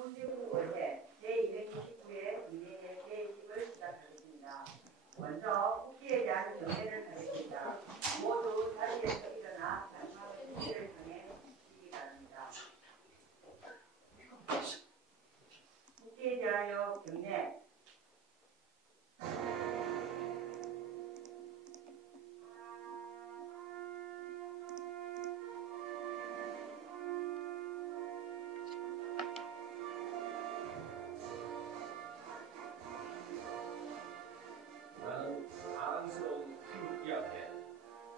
해운대구의회 제269회 진행의 개회식을 시작하겠습니다. 먼저 국기에 대한 경례를 하겠습니다. 모두 자리에서 일어나 마지막의 국기를 향해 주시기 바랍니다. 국기에 대하여 경례.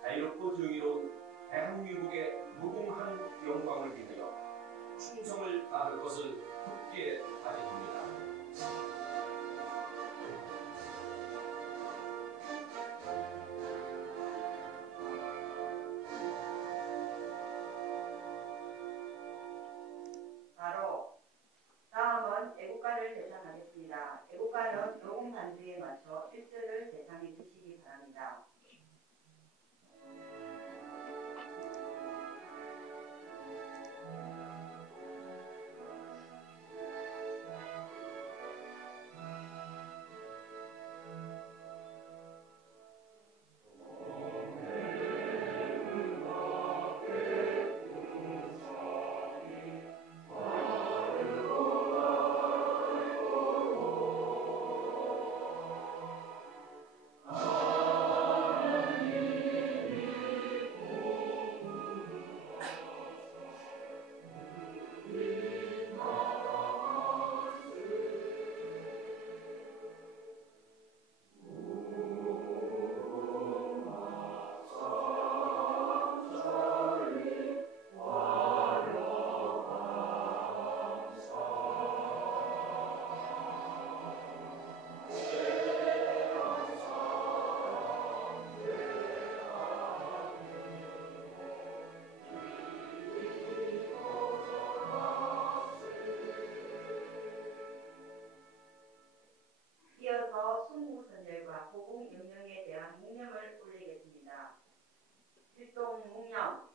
자유롭고 정의로운 대한민국의 무궁한 영광을 위하여 충성을 다할 것을 굳게 다짐합니다. 바로 다음은 애국가를 대상하겠습니다. 애국가는 녹음 반주에 맞춰 1절을 대상해 주시기 바랍니다. 이어서 순국선열과 호국영령에 대한 묵념을 올리겠습니다. 일동묵념.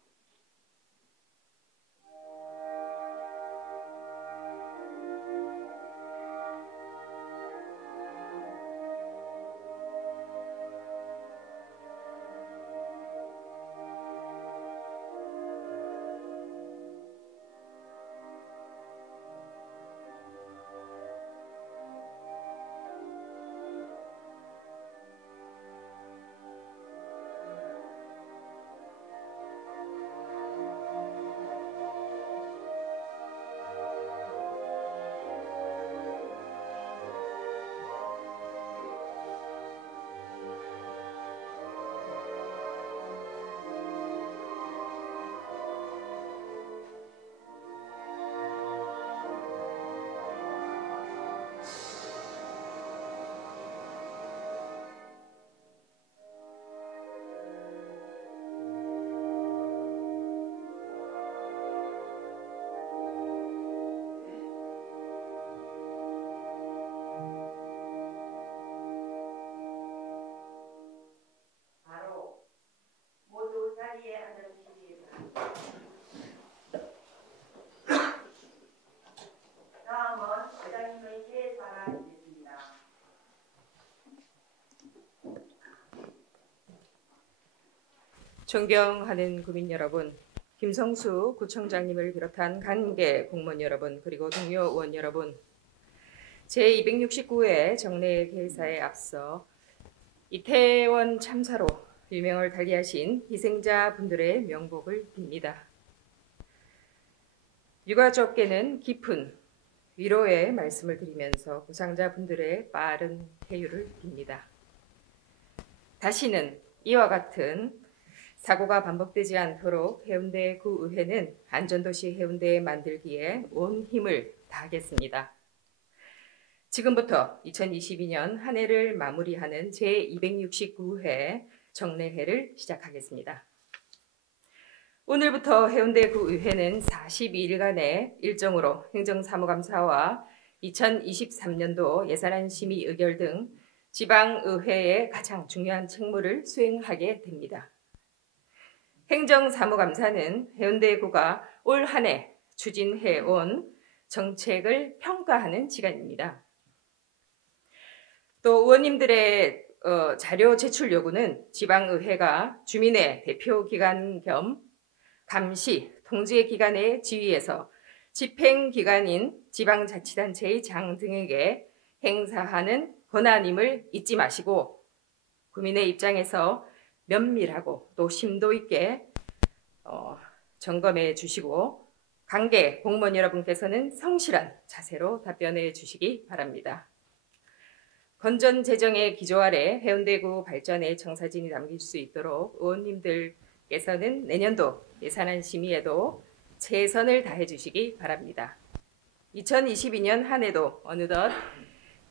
자리에 앉아주시기 바랍니다. 다음은 회장님의 새해사가 있겠습니다. 존경하는 국민 여러분, 김성수 구청장님을 비롯한 관계 공무원 여러분, 그리고 동료 의원 여러분, 제269회 정례 개사에 앞서 이태원 참사로 유명을 달리하신 희생자분들의 명복을 빕니다. 유가족께는 깊은 위로의 말씀을 드리면서 부상자분들의 빠른 쾌유를 빕니다. 다시는 이와 같은 사고가 반복되지 않도록 해운대구의회는 안전도시 해운대에 만들기에 온 힘을 다하겠습니다. 지금부터 2022년 한 해를 마무리하는 제269회 정례회를 시작하겠습니다. 오늘부터 해운대구의회는 42일간의 일정으로 행정사무감사와 2023년도 예산안 심의 의결 등 지방의회의 가장 중요한 책무를 수행하게 됩니다. 행정사무감사는 해운대구가 올 한 해 추진해온 정책을 평가하는 시간입니다. 또 의원님들의 자료 제출 요구는 지방의회가 주민의 대표기관 겸 감시, 통제 기관의 지위에서 집행기관인 지방자치단체의 장 등에게 행사하는 권한임을 잊지 마시고 국민의 입장에서 면밀하고 또 심도 있게 점검해 주시고 관계 공무원 여러분께서는 성실한 자세로 답변해 주시기 바랍니다. 건전 재정의 기조 아래 해운대구 발전의 청사진이 담길 수 있도록 의원님들께서는 내년도 예산안 심의에도 최선을 다해 주시기 바랍니다. 2022년 한 해도 어느덧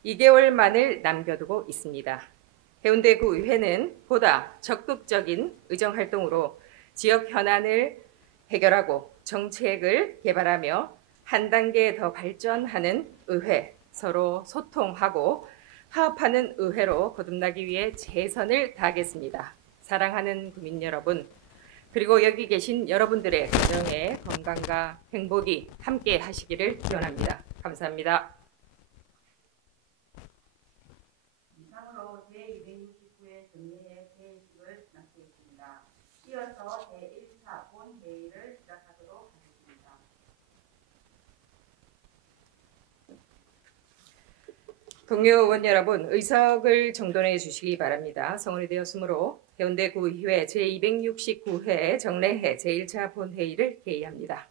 2개월만을 남겨두고 있습니다. 해운대구 의회는 보다 적극적인 의정활동으로 지역 현안을 해결하고 정책을 개발하며 한 단계 더 발전하는 의회, 서로 소통하고 화합하는 의회로 거듭나기 위해 최선을 다하겠습니다. 사랑하는 국민 여러분, 그리고 여기 계신 여러분들의 가정의 건강과 행복이 함께 하시기를 기원합니다. 감사합니다. 이상으로 제269회 정례회 회의식을 마치겠습니다. 이어서 제1차 본회의를 시작하도록 하겠습니다. 동료 의원 여러분, 의석을 정돈해 주시기 바랍니다. 성원이 되었으므로 해운대구의회 제269회 정례회 제1차 본회의를 개의합니다.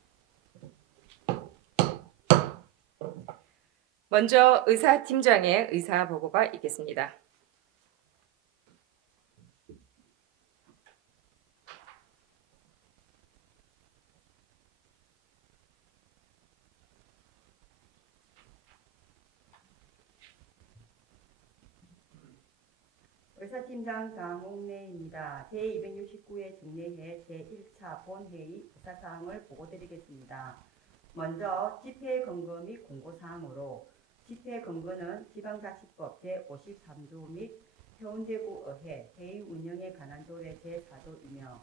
먼저 의사팀장의 의사보고가 있겠습니다. 의사팀장 장옥래입니다. 제269회 정례회 제1차 본회의 의사사항을 보고드리겠습니다. 먼저 집회검거 및 공고사항으로 집회검거는 지방자치법 제53조 및 해운대구의회 회의 운영에 관한 조례 제4조이며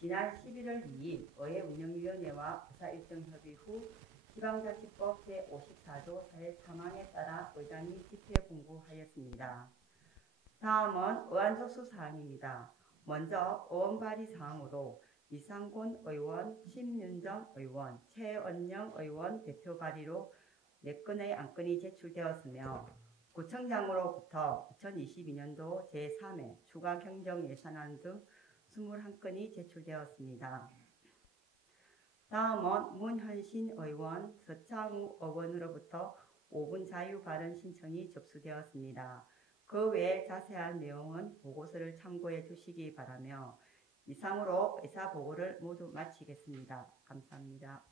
지난 11월 2일 의회 운영위원회와 의사일정협의 후 지방자치법 제54조 제3항에 따라 의장이 집회 공고하였습니다. 다음은 의안 접수 사항입니다. 먼저 의원 발의 사항으로 이상곤 의원, 심윤정 의원, 최언영 의원 대표 발의로 4건의 안건이 제출되었으며 구청장으로부터 2022년도 제3회 추가 경정 예산안 등 21건이 제출되었습니다. 다음은 문현신 의원, 서창우 의원으로부터 5분 자유 발언 신청이 접수되었습니다. 그 외에 자세한 내용은 보고서를 참고해 주시기 바라며 이상으로 의사보고를 모두 마치겠습니다. 감사합니다.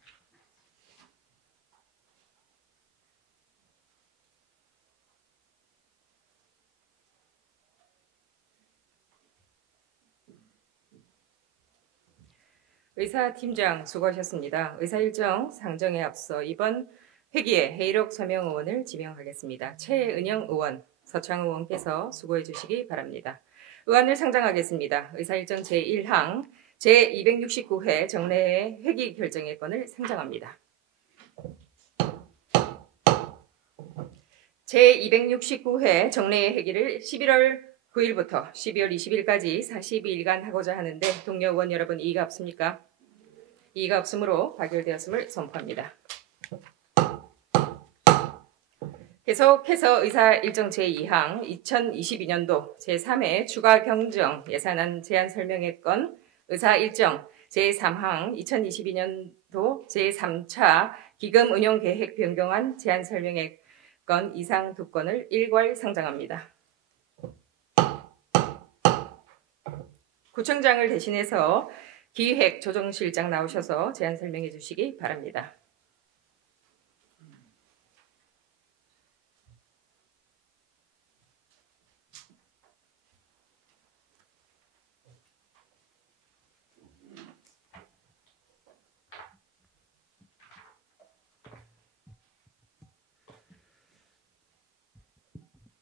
의사팀장 수고하셨습니다. 의사일정 상정에 앞서 이번 회기에 회의록 서명 의원을 지명하겠습니다. 최은영 의원, 서창우 의원께서 수고해 주시기 바랍니다. 의안을 상정하겠습니다. 의사일정 제1항 제269회 정례회 회기 결정의 건을 상정합니다. 제269회 정례회 회기를 11월 9일부터 12월 20일까지 42일간 하고자 하는데 동료 의원 여러분 이의가 없습니까? 이의가 없으므로 가결되었음을 선포합니다. 계속해서 의사일정 제2항 2022년도 제3회 추가 경정 예산안 제안 설명회 건 의사일정 제3항 2022년도 제3차 기금 운용 계획 변경안 제안 설명회 건 이상 2건을 일괄 상정합니다. 구청장을 대신해서 기획조정실장 나오셔서 제안 설명해 주시기 바랍니다.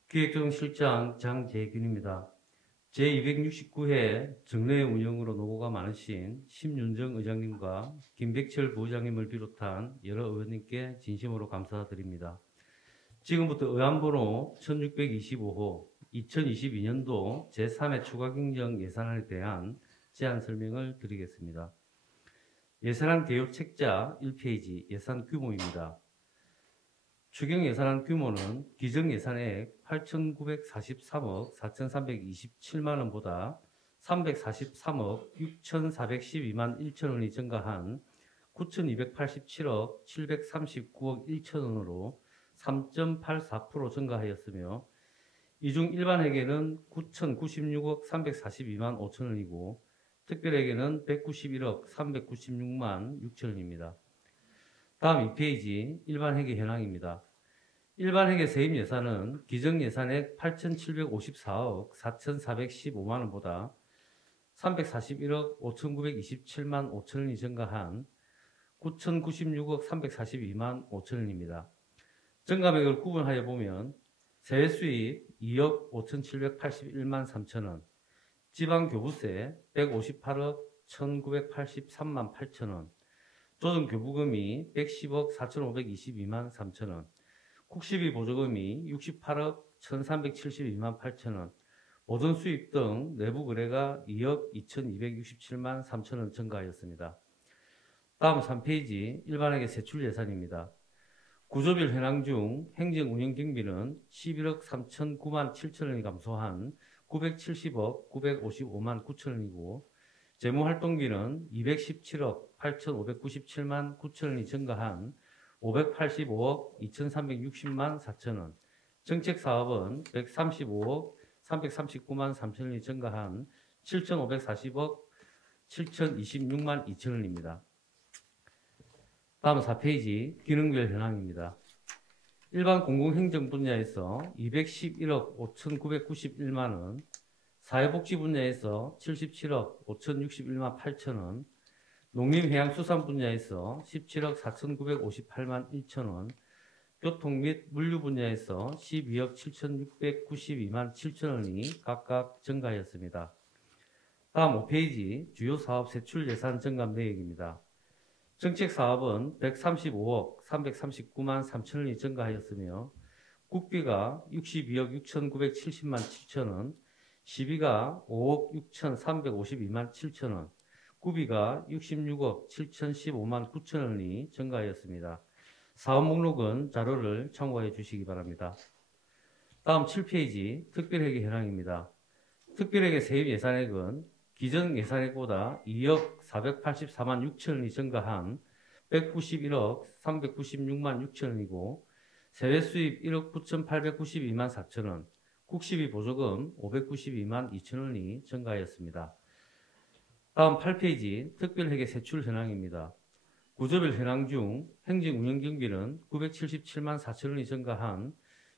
기획조정실장 장재균입니다. 제269회 정례 운영으로 노고가 많으신 심윤정 의장님과 김백철 부의장님을 비롯한 여러 의원님께 진심으로 감사드립니다. 지금부터 의안번호 1625호 2022년도 제3회 추가경정 예산안에 대한 제안 설명을 드리겠습니다. 예산안 개요 책자 1페이지 예산 규모입니다. 추경 예산안 규모는 기정 예산액 8,943억 4,327만 원보다 343억 6,412만 1천 원이 증가한 9,287억 739억 1천 원으로 3.84% 증가하였으며 이 중 일반회계는 9,096억 342만 5천 원이고 특별회계는 191억 396만 6천 원입니다. 다음 2페이지 일반회계 현황입니다. 일반회계 세입 예산은 기정 예산액 8,754억 4,415만 원보다 341억 5,927만 5천 원이 증가한 9,096억 342만 5천 원입니다. 증가액을 구분하여 보면 세외 수입 2억 5,781만 3천 원, 지방교부세 158억 1,983만 8천 원, 조정교부금이 110억 4,522만 3천 원, 국시비 보조금이 68억 1,372만 8천 원, 보전 수입 등 내부 거래가 2억 2,267만 3천 원 증가하였습니다. 다음 3페이지 일반회계 세출 예산입니다. 구조별 현황 중 행정운영경비는 11억 3,009만 7천 원이 감소한 970억 955만 9천 원이고 재무활동비는 217억 8,597만 9천 원이 증가한 585억 2,360만 4천 원, 정책사업은 135억 339만 3천 원이 증가한 7,540억 7,026만 2천 원입니다. 다음 4페이지 기능별 현황입니다. 일반 공공행정 분야에서 211억 5,991만 원, 사회복지 분야에서 77억 5,061만 8천 원, 농림해양수산 분야에서 17억 4,958만 1천 원, 교통 및 물류 분야에서 12억 7,692만 7천 원이 각각 증가하였습니다. 다음 5페이지 주요 사업 세출 예산 증감 내역입니다. 정책사업은 135억 339만 3천 원이 증가하였으며 국비가 62억 6,970만 7천 원, 시비가 5억 6,352만 7천 원, 구비가 66억 7,015만 9천 원이 증가하였습니다. 사업 목록은 자료를 참고해 주시기 바랍니다. 다음 7페이지 특별회계 현황입니다. 특별회계 세입 예산액은 기정 예산액보다 2억 484만 6천 원이 증가한 191억 396만 6천 원이고 세외 수입 1억 9,892만 4천 원, 국시비 보조금 592만 2천 원이 증가하였습니다. 다음 8페이지 특별회계 세출 현황입니다. 구조별 현황 중 행정운영경비는 977만 4천 원이 증가한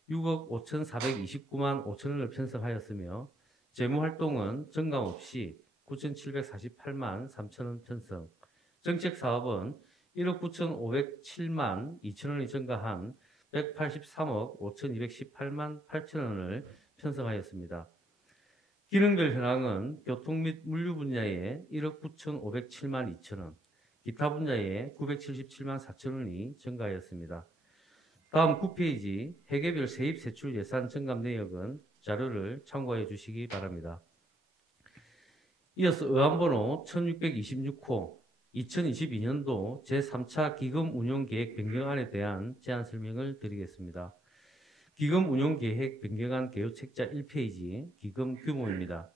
6억 5,429만 5천 원을 편성하였으며 재무활동은 증감 없이 9,748만 3천 원 편성, 정책사업은 1억 9,507만 2천 원이 증가한 183억 5,218만 8천 원을 편성하였습니다. 기능별 현황은 교통 및 물류 분야에 1억 9,507만 2천 원, 기타 분야에 977만 4천 원이 증가하였습니다. 다음 9페이지 회계별 세입 세출 예산 증감 내역은 자료를 참고해 주시기 바랍니다. 이어서 의안번호 1626호 2022년도 제3차 기금운용계획 변경안에 대한 제안 설명을 드리겠습니다. 기금운용계획 변경안 개요책자 1페이지 기금 규모입니다.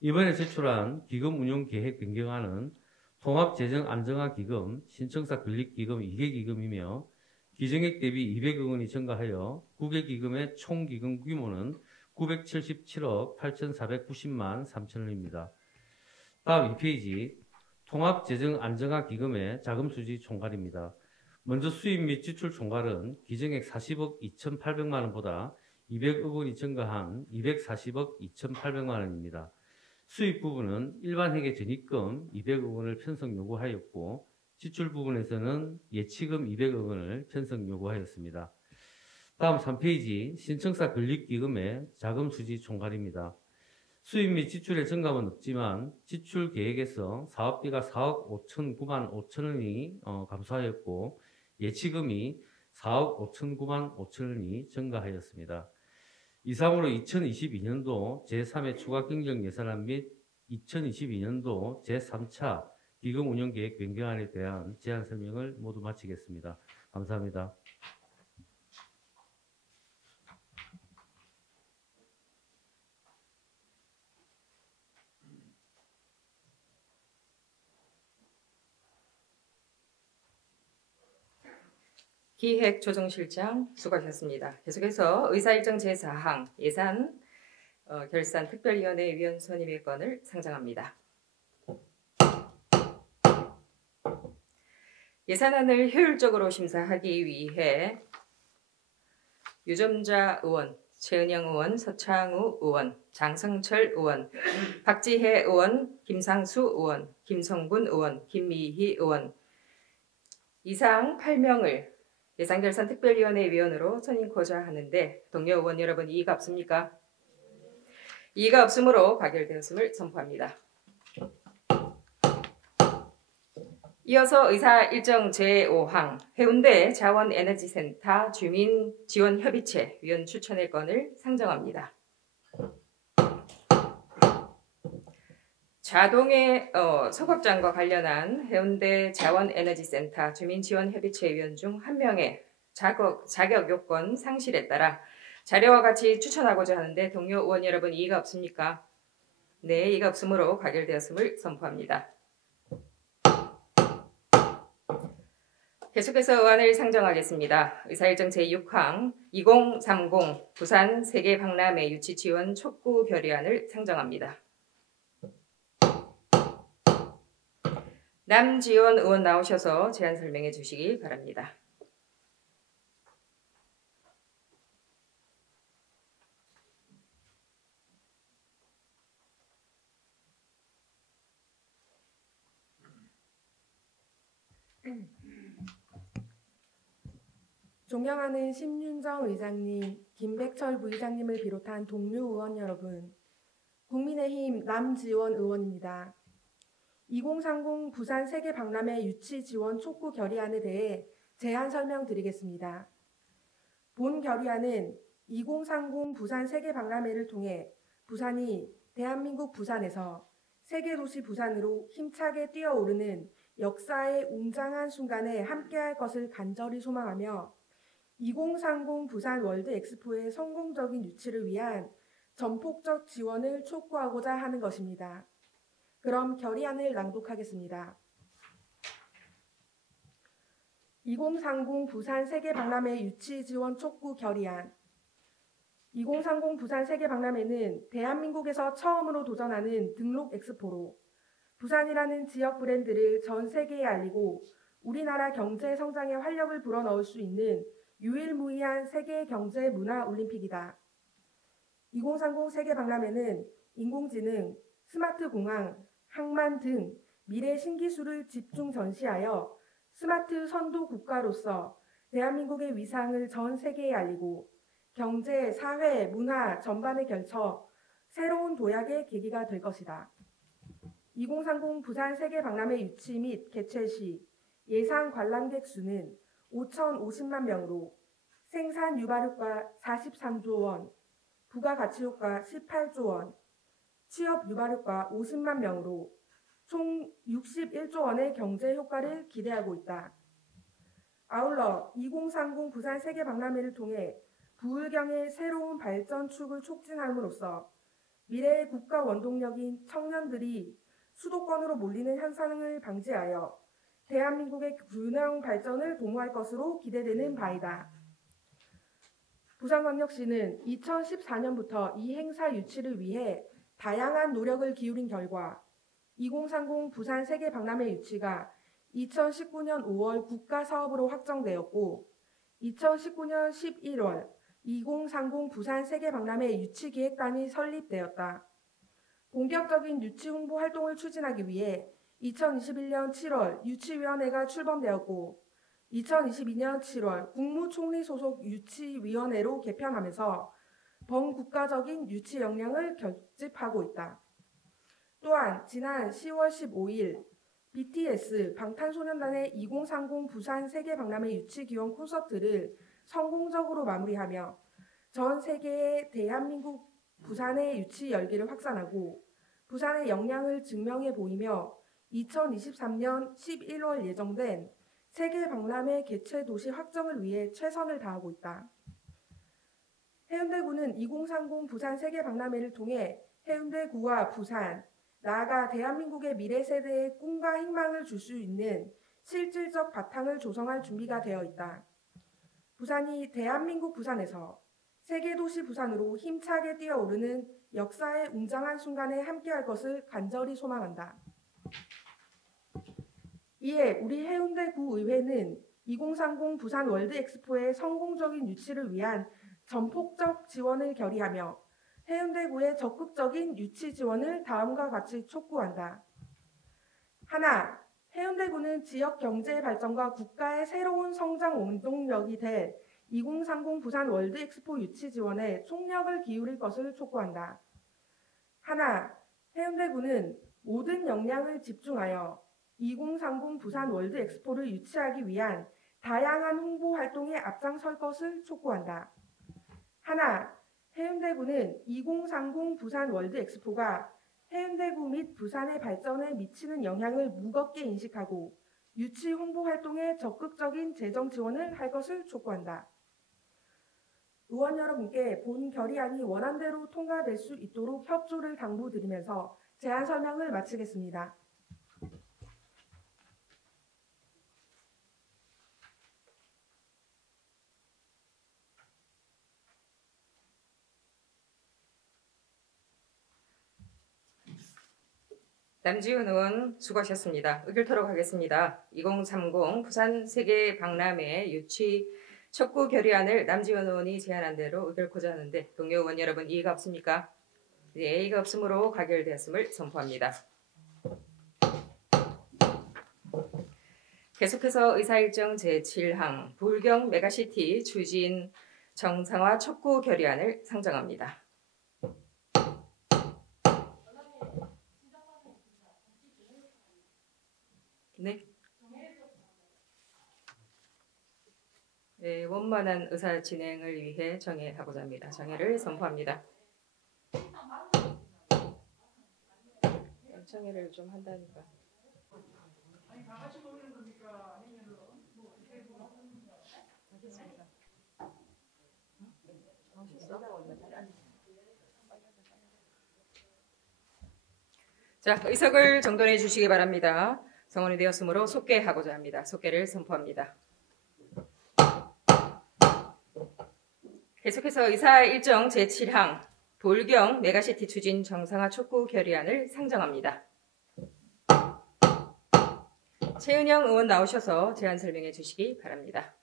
이번에 제출한 기금운용계획 변경안은 통합재정안정화기금, 신청사 건립기금 2개 기금이며 기정액 대비 200억 원이 증가하여 9개 기금의 총 기금 규모는 977억 8,490만 3천 원입니다. 다음 2페이지 통합재정안정화기금의 자금수지 총괄입니다. 먼저 수입 및 지출 총괄은 기정액 40억 2,800만 원보다 200억 원이 증가한 240억 2,800만 원입니다. 수입 부분은 일반회계 전입금 200억 원을 편성 요구하였고 지출 부분에서는 예치금 200억 원을 편성 요구하였습니다. 다음 3페이지 신청사 건립기금의 자금수지 총괄입니다. 수입 및 지출의 증감은 없지만 지출 계획에서 사업비가 4억 5,009만 5천 원이 감소하였고 예치금이 4억 5,009만 5천 원이 증가하였습니다. 이상으로 2022년도 제3회 추가 경정 예산안 및 2022년도 제3차 기금 운영 계획 변경안에 대한 제안 설명을 모두 마치겠습니다. 감사합니다. 기획조정실장 수고하셨습니다. 계속해서 의사일정 제4항 예산 결산 특별위원회 위원 선임의 건을 상정합니다. 예산안을 효율적으로 심사하기 위해 유점자 의원, 최은영 의원, 서창우 의원, 장성철 의원, 박지혜 의원, 김상수 의원, 김성분 의원, 김미희 의원 이상 8명을 예산결산특별위원회 위원으로 선임코자 하는데 동료 의원 여러분 이의가 없습니까? 이의가 없으므로 가결되었음을 선포합니다. 이어서 의사일정 제5항 해운대 자원에너지센터 주민지원협의체 위원 추천의 건을 상정합니다. 자동의 소각장과 관련한 해운대 자원에너지센터 주민지원협의체 위원 중 한 명의 자격 요건 상실에 따라 자료와 같이 추천하고자 하는데 동료 의원 여러분 이의가 없습니까? 네, 이의가 없으므로 가결되었음을 선포합니다. 계속해서 의안을 상정하겠습니다. 의사일정 제6항 2030 부산 세계박람회 유치 지원 촉구 결의안을 상정합니다. 남지원 의원 나오셔서 제안 설명해 주시기 바랍니다. 존경하는 심윤정 의장님, 김백철 부의장님을 비롯한 동료 의원 여러분, 국민의힘 남지원 의원입니다. 2030 부산 세계박람회 유치 지원 촉구 결의안에 대해 제안 설명드리겠습니다. 본 결의안은 2030 부산 세계박람회를 통해 부산이 대한민국 부산에서 세계도시 부산으로 힘차게 뛰어오르는 역사의 웅장한 순간에 함께할 것을 간절히 소망하며 2030 부산 월드 엑스포의 성공적인 유치를 위한 전폭적 지원을 촉구하고자 하는 것입니다. 그럼 결의안을 낭독하겠습니다. 2030 부산 세계박람회 유치 지원 촉구 결의안. 2030 부산 세계박람회는 대한민국에서 처음으로 도전하는 등록 엑스포로 부산이라는 지역 브랜드를 전 세계에 알리고 우리나라 경제 성장에 활력을 불어넣을 수 있는 유일무이한 세계 경제 문화 올림픽이다. 2030 세계박람회는 인공지능, 스마트 공항, 항만 등 미래 신기술을 집중 전시하여 스마트 선도 국가로서 대한민국의 위상을 전 세계에 알리고 경제, 사회, 문화 전반에 걸쳐 새로운 도약의 계기가 될 것이다. 2030 부산 세계박람회 유치 및 개최 시 예상 관람객 수는 5,050만 명으로 생산 유발효과 43조 원, 부가가치효과 18조 원, 취업 유발효과 50만 명으로 총 61조 원의 경제 효과를 기대하고 있다. 아울러 2030 부산 세계박람회를 통해 부울경의 새로운 발전축을 촉진함으로써 미래의 국가 원동력인 청년들이 수도권으로 몰리는 현상을 방지하여 대한민국의 균형 발전을 도모할 것으로 기대되는 바이다. 부산광역시는 2014년부터 이 행사 유치를 위해 다양한 노력을 기울인 결과 2030 부산 세계박람회 유치가 2019년 5월 국가사업으로 확정되었고 2019년 11월 2030 부산 세계박람회 유치기획단이 설립되었다. 본격적인 유치 홍보 활동을 추진하기 위해 2021년 7월 유치위원회가 출범되었고 2022년 7월 국무총리 소속 유치위원회로 개편하면서 범국가적인 유치 역량을 결집하고 있다. 또한 지난 10월 15일 BTS 방탄소년단의 2030 부산 세계박람회 유치 기원 콘서트를 성공적으로 마무리하며 전 세계의 대한민국 부산의 유치 열기를 확산하고 부산의 역량을 증명해 보이며 2023년 11월 예정된 세계박람회 개최 도시 확정을 위해 최선을 다하고 있다. 해운대구는 2030 부산 세계박람회를 통해 해운대구와 부산, 나아가 대한민국의 미래 세대에 꿈과 희망을 줄 수 있는 실질적 바탕을 조성할 준비가 되어 있다. 부산이 대한민국 부산에서 세계도시 부산으로 힘차게 뛰어오르는 역사의 웅장한 순간에 함께할 것을 간절히 소망한다. 이에 우리 해운대구의회는 2030 부산 월드엑스포의 성공적인 유치를 위한 전폭적 지원을 결의하며 해운대구의 적극적인 유치 지원을 다음과 같이 촉구한다. 하나, 해운대구는 지역 경제 발전과 국가의 새로운 성장 원동력이 될 2030 부산 월드엑스포 유치 지원에 총력을 기울일 것을 촉구한다. 하나, 해운대구는 모든 역량을 집중하여 2030 부산 월드엑스포를 유치하기 위한 다양한 홍보 활동에 앞장설 것을 촉구한다. 하나, 해운대구는 2030 부산 월드엑스포가 해운대구 및 부산의 발전에 미치는 영향을 무겁게 인식하고 유치 홍보 활동에 적극적인 재정 지원을 할 것을 촉구한다. 의원 여러분께 본 결의안이 원안대로 통과될 수 있도록 협조를 당부드리면서 제안 설명을 마치겠습니다. 남지훈 의원 수고하셨습니다. 의결토록 하겠습니다. 2030 부산 세계박람회 유치 촉구 결의안을 남지훈 의원이 제안한 대로 의결코자 하는데 동료 의원 여러분 이의가 없습니까? 네, 이의가 없으므로 가결되었음을 선포합니다. 계속해서 의사일정 제7항 불경 메가시티 추진 정상화 촉구 결의안을 상정합니다. 네. 네, 원만한 의사 진행을 위해 정회하고자 합니다. 정회를 선포합니다. 정회를 좀 한다니까. 자, 의석을 정돈해 주시기 바랍니다. 성원이 되었으므로 속개하고자 합니다. 속개를 선포합니다. 계속해서 의사일정 제7항 돌경 메가시티 추진 정상화 촉구 결의안을 상정합니다. 최은영 의원 나오셔서 제안 설명해 주시기 바랍니다.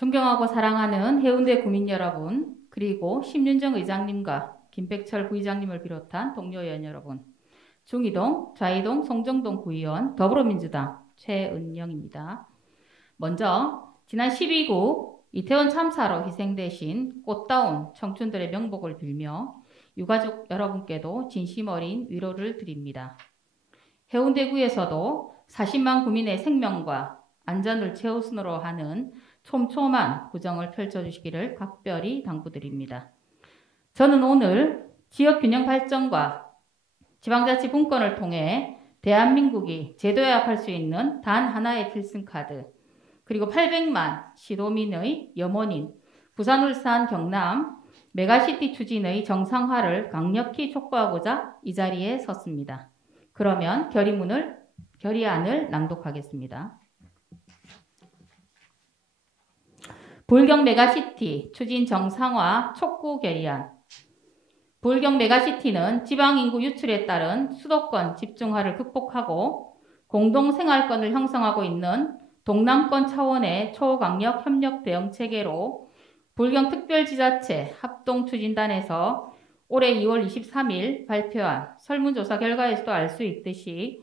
존경하고 사랑하는 해운대 구민 여러분, 그리고 심윤정 의장님과 김백철 부의장님을 비롯한 동료 의원 여러분, 중이동, 좌이동, 송정동 구의원, 더불어민주당 최은영입니다. 먼저 지난 12구 이태원 참사로 희생되신 꽃다운 청춘들의 명복을 빌며 유가족 여러분께도 진심 어린 위로를 드립니다. 해운대구에서도 40만 구민의 생명과 안전을 최우선으로 하는 촘촘한 구정을 펼쳐주시기를 각별히 당부드립니다. 저는 오늘 지역균형 발전과 지방자치 분권을 통해 대한민국이 제도약할 수 있는 단 하나의 필승카드, 그리고 800만 시도민의 염원인 부산, 울산, 경남 메가시티 추진의 정상화를 강력히 촉구하고자 이 자리에 섰습니다. 그러면 결의안을 낭독하겠습니다. 불경 메가시티 추진 정상화 촉구 결의안. 불경 메가시티는 지방인구 유출에 따른 수도권 집중화를 극복하고 공동생활권을 형성하고 있는 동남권 차원의 초강력 협력 대응 체계로 부울경특별지자체 합동추진단에서 올해 2월 23일 발표한 설문조사 결과에서도 알 수 있듯이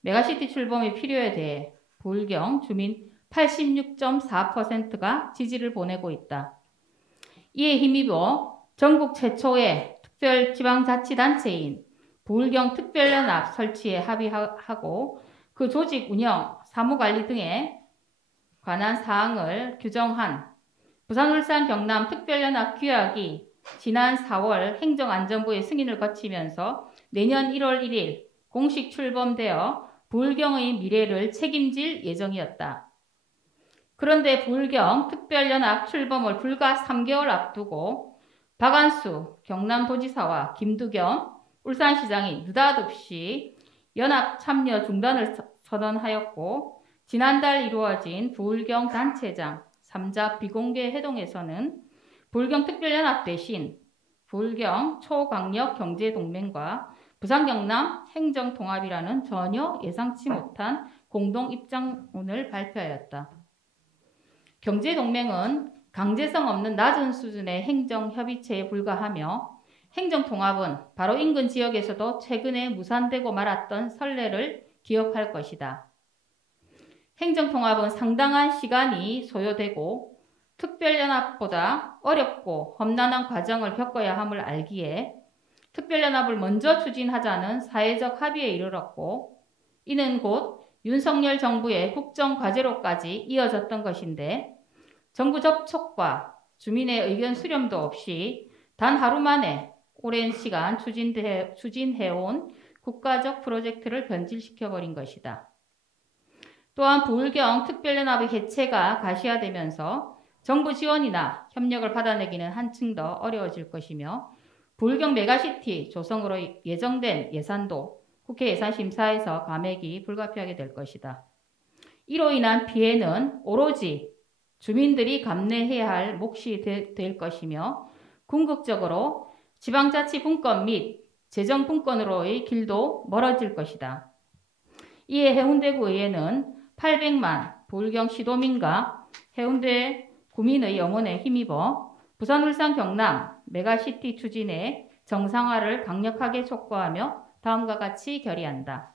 메가시티 출범의 필요에 대해 부울경 주민 86.4%가 지지를 보내고 있다. 이에 힘입어 전국 최초의 특별지방자치단체인 부울경 특별연합 설치에 합의하고 그 조직 운영, 사무관리 등에 관한 사항을 규정한 부산, 울산, 경남 특별연합 규약이 지난 4월 행정안전부의 승인을 거치면서 내년 1월 1일 공식 출범되어 부울경의 미래를 책임질 예정이었다. 그런데 부울경 특별연합 출범을 불과 3개월 앞두고 박안수 경남도지사와 김두겸 울산시장이 느닷없이 연합 참여 중단을 선언하였고, 지난달 이루어진 부울경 단체장 3자 비공개 회동에서는 부울경 특별연합 대신 부울경 초강력경제동맹과 부산 경남 행정통합이라는 전혀 예상치 못한 공동 입장문을 발표하였다. 경제동맹은 강제성 없는 낮은 수준의 행정협의체에 불과하며 행정통합은 바로 인근 지역에서도 최근에 무산되고 말았던 선례를 기억할 것이다. 행정통합은 상당한 시간이 소요되고 특별연합보다 어렵고 험난한 과정을 겪어야 함을 알기에 특별연합을 먼저 추진하자는 사회적 합의에 이르렀고, 이는 곧 윤석열 정부의 국정과제로까지 이어졌던 것인데, 정부 접촉과 주민의 의견 수렴도 없이 단 하루 만에 오랜 시간 추진해온 국가적 프로젝트를 변질시켜버린 것이다. 또한 부울경 특별연합의 해체가 가시화되면서 정부 지원이나 협력을 받아내기는 한층 더 어려워질 것이며, 부울경 메가시티 조성으로 예정된 예산도 국회 예산심사에서 감액이 불가피하게 될 것이다. 이로 인한 피해는 오로지 주민들이 감내해야 할 몫이 될 것이며, 궁극적으로 지방자치 분권 및 재정 분권으로의 길도 멀어질 것이다. 이에 해운대구의회는 800만 부울경 시도민과 해운대 구민의 영혼에 힘입어 부산, 울산, 경남 메가시티 추진의 정상화를 강력하게 촉구하며 다음과 같이 결의한다.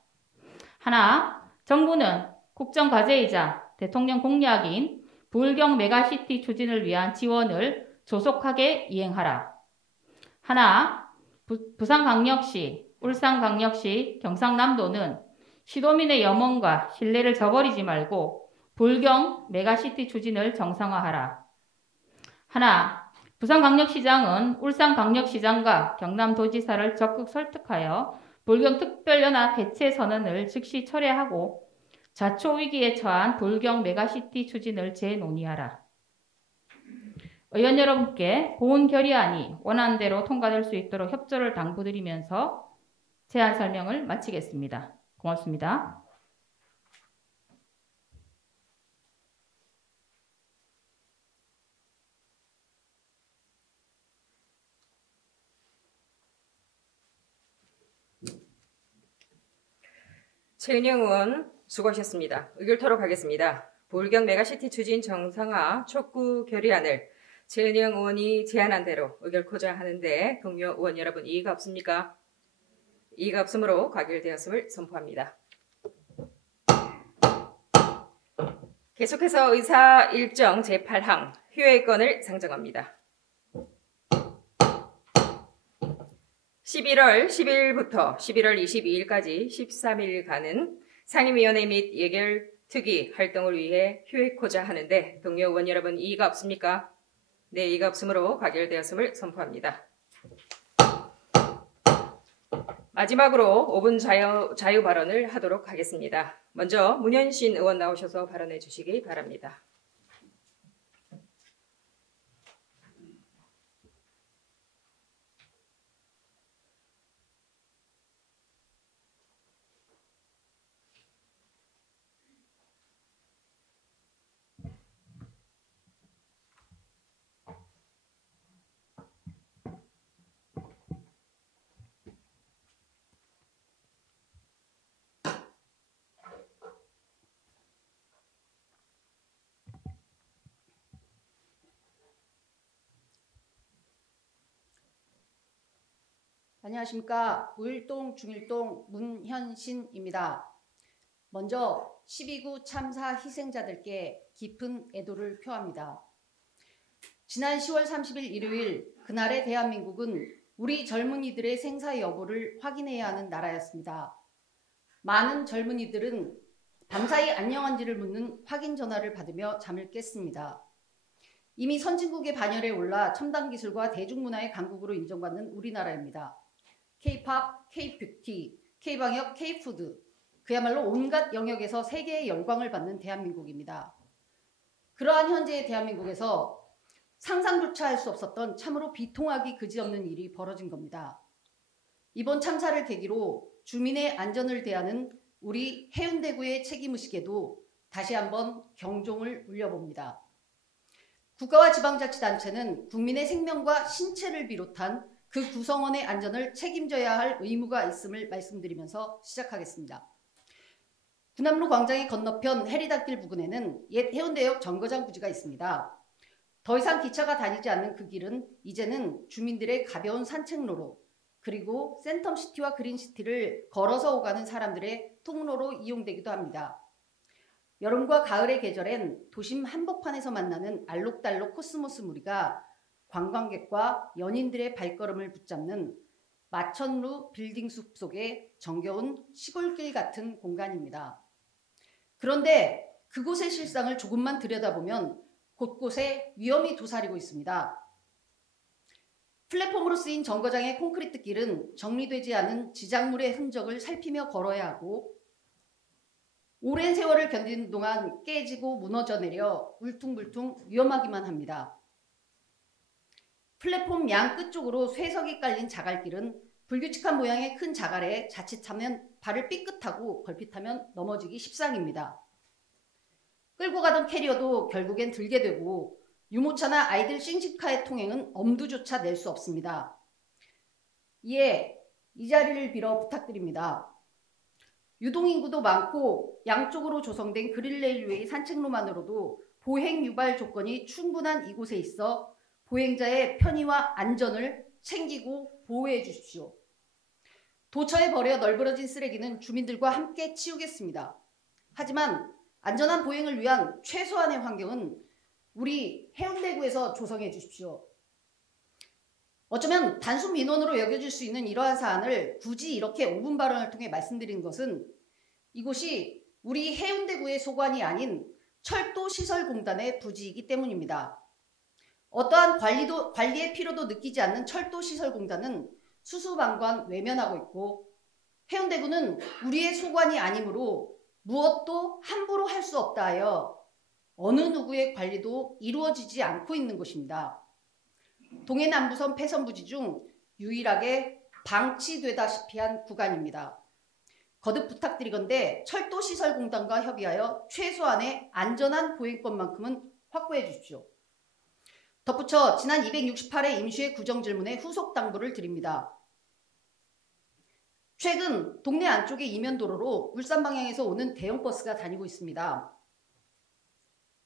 하나, 정부는 국정과제이자 대통령 공약인 부울경 메가시티 추진을 위한 지원을 조속하게 이행하라. 하나, 부산광역시, 울산광역시, 경상남도는 시도민의 염원과 신뢰를 저버리지 말고 부울경 메가시티 추진을 정상화하라. 하나, 부산광역시장은 울산광역시장과 경남도지사를 적극 설득하여 부울경 특별연합 해체 선언을 즉시 철회하고 자초위기에 처한 부울경 메가시티 추진을 재논의하라. 의원 여러분께 본 결의안이 원안대로 통과될 수 있도록 협조를 당부드리면서 제안 설명을 마치겠습니다. 고맙습니다. 최은영 의원 수고하셨습니다. 의결토로 가겠습니다. 부울경 메가시티 추진 정상화 촉구 결의안을 최은영 의원이 제안한 대로 의결코자 하는데 동료 의원 여러분 이의가 없습니까? 이의가 없으므로 가결되었음을 선포합니다. 계속해서 의사 일정 제8항 휴회권을 상정합니다. 11월 10일부터 11월 22일까지 13일간은 상임위원회 및 예결특위 활동을 위해 휴회코자 하는데 동료 의원 여러분 이의가 없습니까? 네, 이의가 없으므로 가결되었음을 선포합니다. 마지막으로 5분 자유 발언을 하도록 하겠습니다. 먼저 문현신 의원 나오셔서 발언해 주시기 바랍니다. 안녕하십니까. 우일동 중일동 문현신입니다. 먼저 12구 참사 희생자들께 깊은 애도를 표합니다. 지난 10월 30일 일요일 그날의 대한민국은 우리 젊은이들의 생사 여부를 확인해야 하는 나라였습니다. 많은 젊은이들은 밤사이 안녕한지를 묻는 확인 전화를 받으며 잠을 깼습니다. 이미 선진국의 반열에 올라 첨단 기술과 대중문화의 강국으로 인정받는 우리나라입니다. K-팝, K-뷰티, K-방역, K-푸드, 그야말로 온갖 영역에서 세계의 열광을 받는 대한민국입니다. 그러한 현재의 대한민국에서 상상조차 할 수 없었던 참으로 비통하기 그지없는 일이 벌어진 겁니다. 이번 참사를 계기로 주민의 안전을 대하는 우리 해운대구의 책임의식에도 다시 한번 경종을 울려봅니다. 국가와 지방자치단체는 국민의 생명과 신체를 비롯한 그 구성원의 안전을 책임져야 할 의무가 있음을 말씀드리면서 시작하겠습니다. 군함로 광장의 건너편 해리단길 부근에는 옛 해운대역 정거장 부지가 있습니다. 더 이상 기차가 다니지 않는 그 길은 이제는 주민들의 가벼운 산책로로 그리고 센텀시티와 그린시티를 걸어서 오가는 사람들의 통로로 이용되기도 합니다. 여름과 가을의 계절엔 도심 한복판에서 만나는 알록달록 코스모스 무리가 관광객과 연인들의 발걸음을 붙잡는 마천루 빌딩 숲 속의 정겨운 시골길 같은 공간입니다. 그런데 그곳의 실상을 조금만 들여다보면 곳곳에 위험이 도사리고 있습니다. 플랫폼으로 쓰인 정거장의 콘크리트 길은 정리되지 않은 지작물의 흔적을 살피며 걸어야 하고 오랜 세월을 견디는 동안 깨지고 무너져 내려 울퉁불퉁 위험하기만 합니다. 플랫폼 양 끝쪽으로 쇠석이 깔린 자갈길은 불규칙한 모양의 큰 자갈에 자칫하면 발을 삐끗하고 걸핏하면 넘어지기 십상입니다. 끌고 가던 캐리어도 결국엔 들게 되고 유모차나 아이들 싱싱카의 통행은 엄두조차 낼 수 없습니다. 이에 이 자리를 빌어 부탁드립니다. 유동인구도 많고 양쪽으로 조성된 그릴레일웨이 산책로만으로도 보행 유발 조건이 충분한 이곳에 있어 보행자의 편의와 안전을 챙기고 보호해 주십시오. 도처에 버려 널브러진 쓰레기는 주민들과 함께 치우겠습니다. 하지만 안전한 보행을 위한 최소한의 환경은 우리 해운대구에서 조성해 주십시오. 어쩌면 단순 민원으로 여겨질 수 있는 이러한 사안을 굳이 이렇게 5분 발언을 통해 말씀드린 것은 이곳이 우리 해운대구의 소관이 아닌 철도시설공단의 부지이기 때문입니다. 어떠한 관리의 필요도 느끼지 않는 철도시설공단은 수수방관 외면하고 있고 해운대구는 우리의 소관이 아니므로 무엇도 함부로 할 수 없다 하여 어느 누구의 관리도 이루어지지 않고 있는 것입니다. 동해남부선 폐선부지 중 유일하게 방치되다시피 한 구간입니다. 거듭 부탁드리건대 철도시설공단과 협의하여 최소한의 안전한 보행권만큼은 확보해 주십시오. 덧붙여 지난 268회 임시회 구정질문에 후속 당부를 드립니다. 최근 동네 안쪽의 이면도로로 울산 방향에서 오는 대형버스가 다니고 있습니다.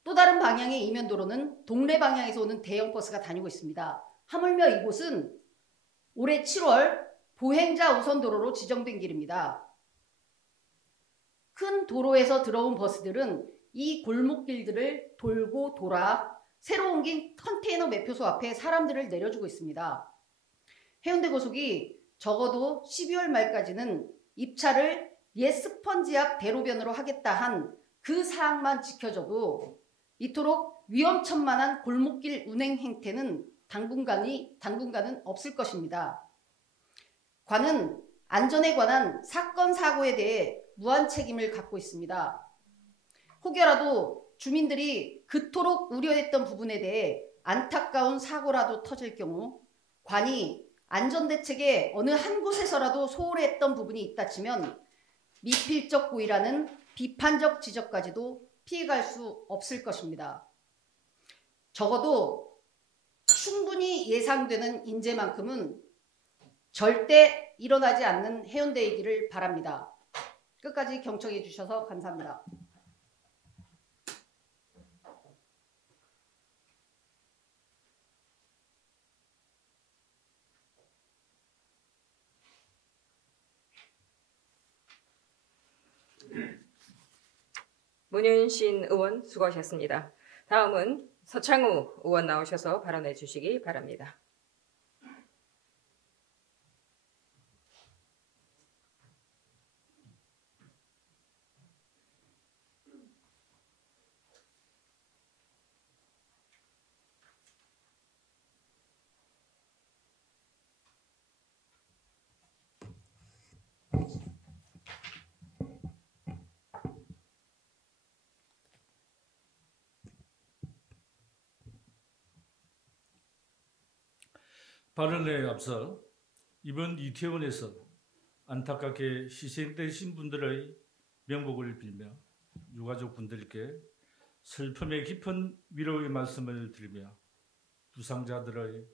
또 다른 방향의 이면도로는 동래 방향에서 오는 대형버스가 다니고 있습니다. 하물며 이곳은 올해 7월 보행자 우선 도로로 지정된 길입니다. 큰 도로에서 들어온 버스들은 이 골목길들을 돌고 돌아 새로 옮긴 컨테이너 매표소 앞에 사람들을 내려주고 있습니다. 해운대 고속이 적어도 12월 말까지는 입찰을 옛 스펀지압 대로변으로 하겠다 한 그 사항만 지켜져도 이토록 위험천만한 골목길 운행 행태는 당분간은 없을 것입니다. 관은 안전에 관한 사건 사고에 대해 무한 책임을 갖고 있습니다. 혹여라도 주민들이 그토록 우려했던 부분에 대해 안타까운 사고라도 터질 경우 관이 안전대책에 어느 한 곳에서라도 소홀히 했던 부분이 있다 치면 미필적 고의라는 비판적 지적까지도 피해갈 수 없을 것입니다. 적어도 충분히 예상되는 인재만큼은 절대 일어나지 않는 해운대이기를 바랍니다. 끝까지 경청해 주셔서 감사합니다. 문윤신 의원 수고하셨습니다. 다음은 서창우 의원 나오셔서 발언해 주시기 바랍니다. 발언에 앞서 이번 이태원에서 안타깝게 희생되신 분들의 명복을 빌며 유가족분들께 슬픔의 깊은 위로의 말씀을 드리며 부상자들의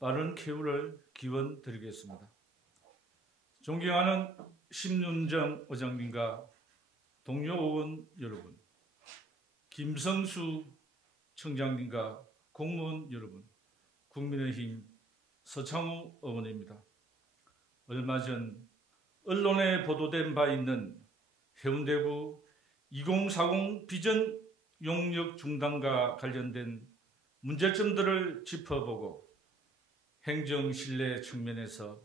빠른 쾌유를 기원드리겠습니다. 존경하는 심윤정 의장님과 동료 의원 여러분, 김성수 청장님과 공무원 여러분, 국민의힘 서창우 의원입니다. 얼마 전 언론에 보도된 바 있는 해운대구 2040 비전 용역 중단과 관련된 문제점들을 짚어보고 행정신뢰 측면에서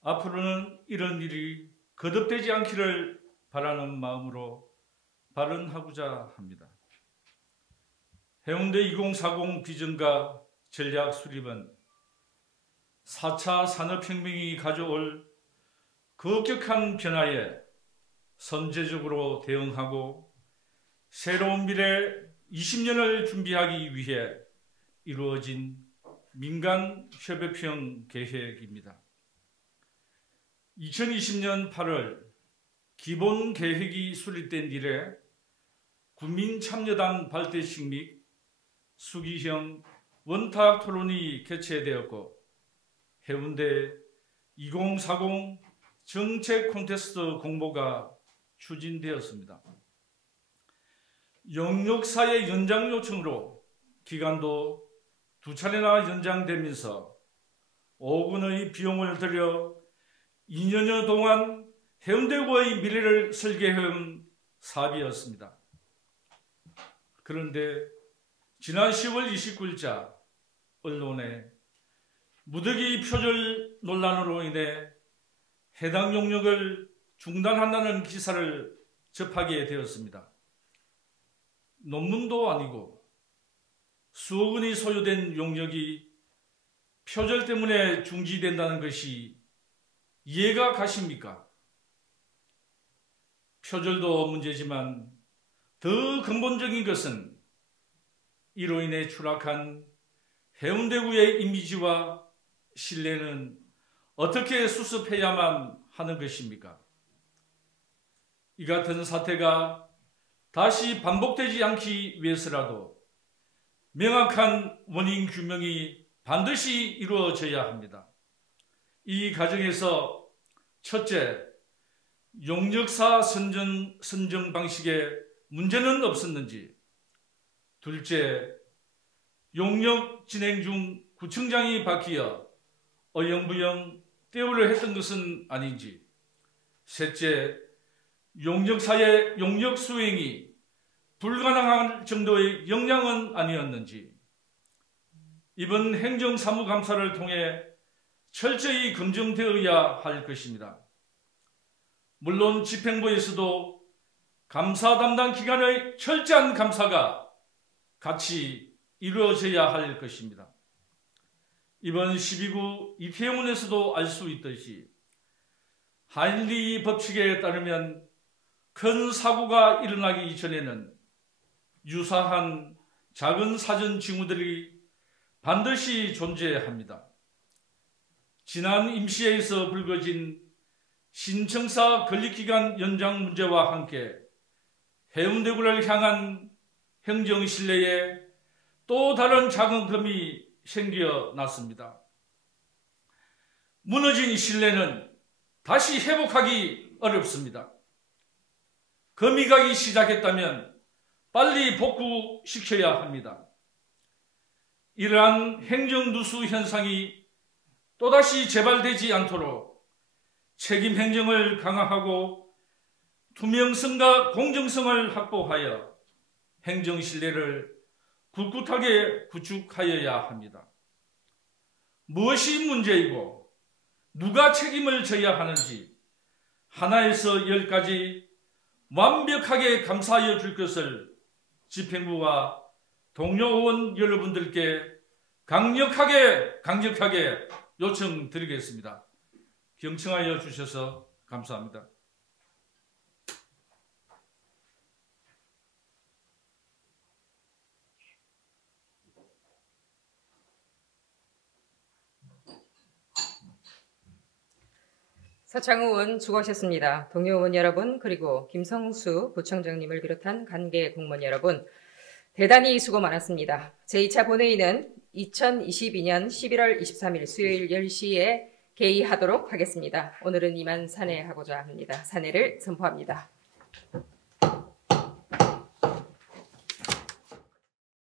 앞으로는 이런 일이 거듭되지 않기를 바라는 마음으로 발언하고자 합니다. 해운대 2040 비전과 전략 수립은 4차 산업혁명이 가져올 급격한 변화에 선제적으로 대응하고 새로운 미래 20년을 준비하기 위해 이루어진 민간 협업형 계획입니다. 2020년 8월 기본 계획이 수립된 이래 국민참여단 발대식 및 수기형 원탁 토론이 개최되었고 해운대 2040 정책 콘테스트 공모가 추진되었습니다. 용역사의 연장 요청으로 기간도 2차례나 연장되면서 5억 원의 비용을 들여 2년여 동안 해운대구의 미래를 설계해온 사업이었습니다. 그런데 지난 10월 29일자 언론에 무더기 표절 논란으로 인해 해당 용역을 중단한다는 기사를 접하게 되었습니다. 논문도 아니고 수억 원이 소요된 용역이 표절 때문에 중지된다는 것이 이해가 가십니까? 표절도 문제지만 더 근본적인 것은 이로 인해 추락한 해운대구의 이미지와 신뢰는 어떻게 수습해야만 하는 것입니까? 이 같은 사태가 다시 반복되지 않기 위해서라도 명확한 원인 규명이 반드시 이루어져야 합니다. 이 과정에서 첫째, 용역사 선정 방식에 문제는 없었는지, 둘째, 용역 진행 중 구청장이 바뀌어 어영부영 대우를 했던 것은 아닌지, 셋째, 용역사의 용역 수행이 불가능한 정도의 역량은 아니었는지, 이번 행정사무감사를 통해 철저히 검증되어야 할 것입니다. 물론 집행부에서도 감사 담당 기관의 철저한 감사가 같이 이루어져야 할 것입니다. 이번 12구 이태원에서도 알 수 있듯이 하인리 법칙에 따르면 큰 사고가 일어나기 전에는 유사한 작은 사전 징후들이 반드시 존재합니다. 지난 임시회에서 불거진 신청사 건립기간 연장 문제와 함께 해운대구를 향한 행정신뢰에 또 다른 작은 금이 생겨났습니다. 무너진 신뢰는 다시 회복하기 어렵습니다. 금이 가기 시작했다면 빨리 복구시켜야 합니다. 이러한 행정누수 현상이 또다시 재발되지 않도록 책임 행정을 강화하고 투명성과 공정성을 확보하여 행정 신뢰를 굳굳하게 구축하여야 합니다. 무엇이 문제이고 누가 책임을 져야 하는지 하나에서 열까지 완벽하게 감사하여 줄 것을 집행부와 동료 의원 여러분들께 강력하게 요청드리겠습니다. 경청하여 주셔서 감사합니다. 서창우 의원 수고하셨습니다. 동료 의원 여러분, 그리고 김성수 부청장님을 비롯한 관계 공무원 여러분, 대단히 수고 많았습니다. 제2차 본회의는 2022년 11월 23일 수요일 10시에 개의하도록 하겠습니다. 오늘은 이만 산회하고자 합니다. 산회를 선포합니다.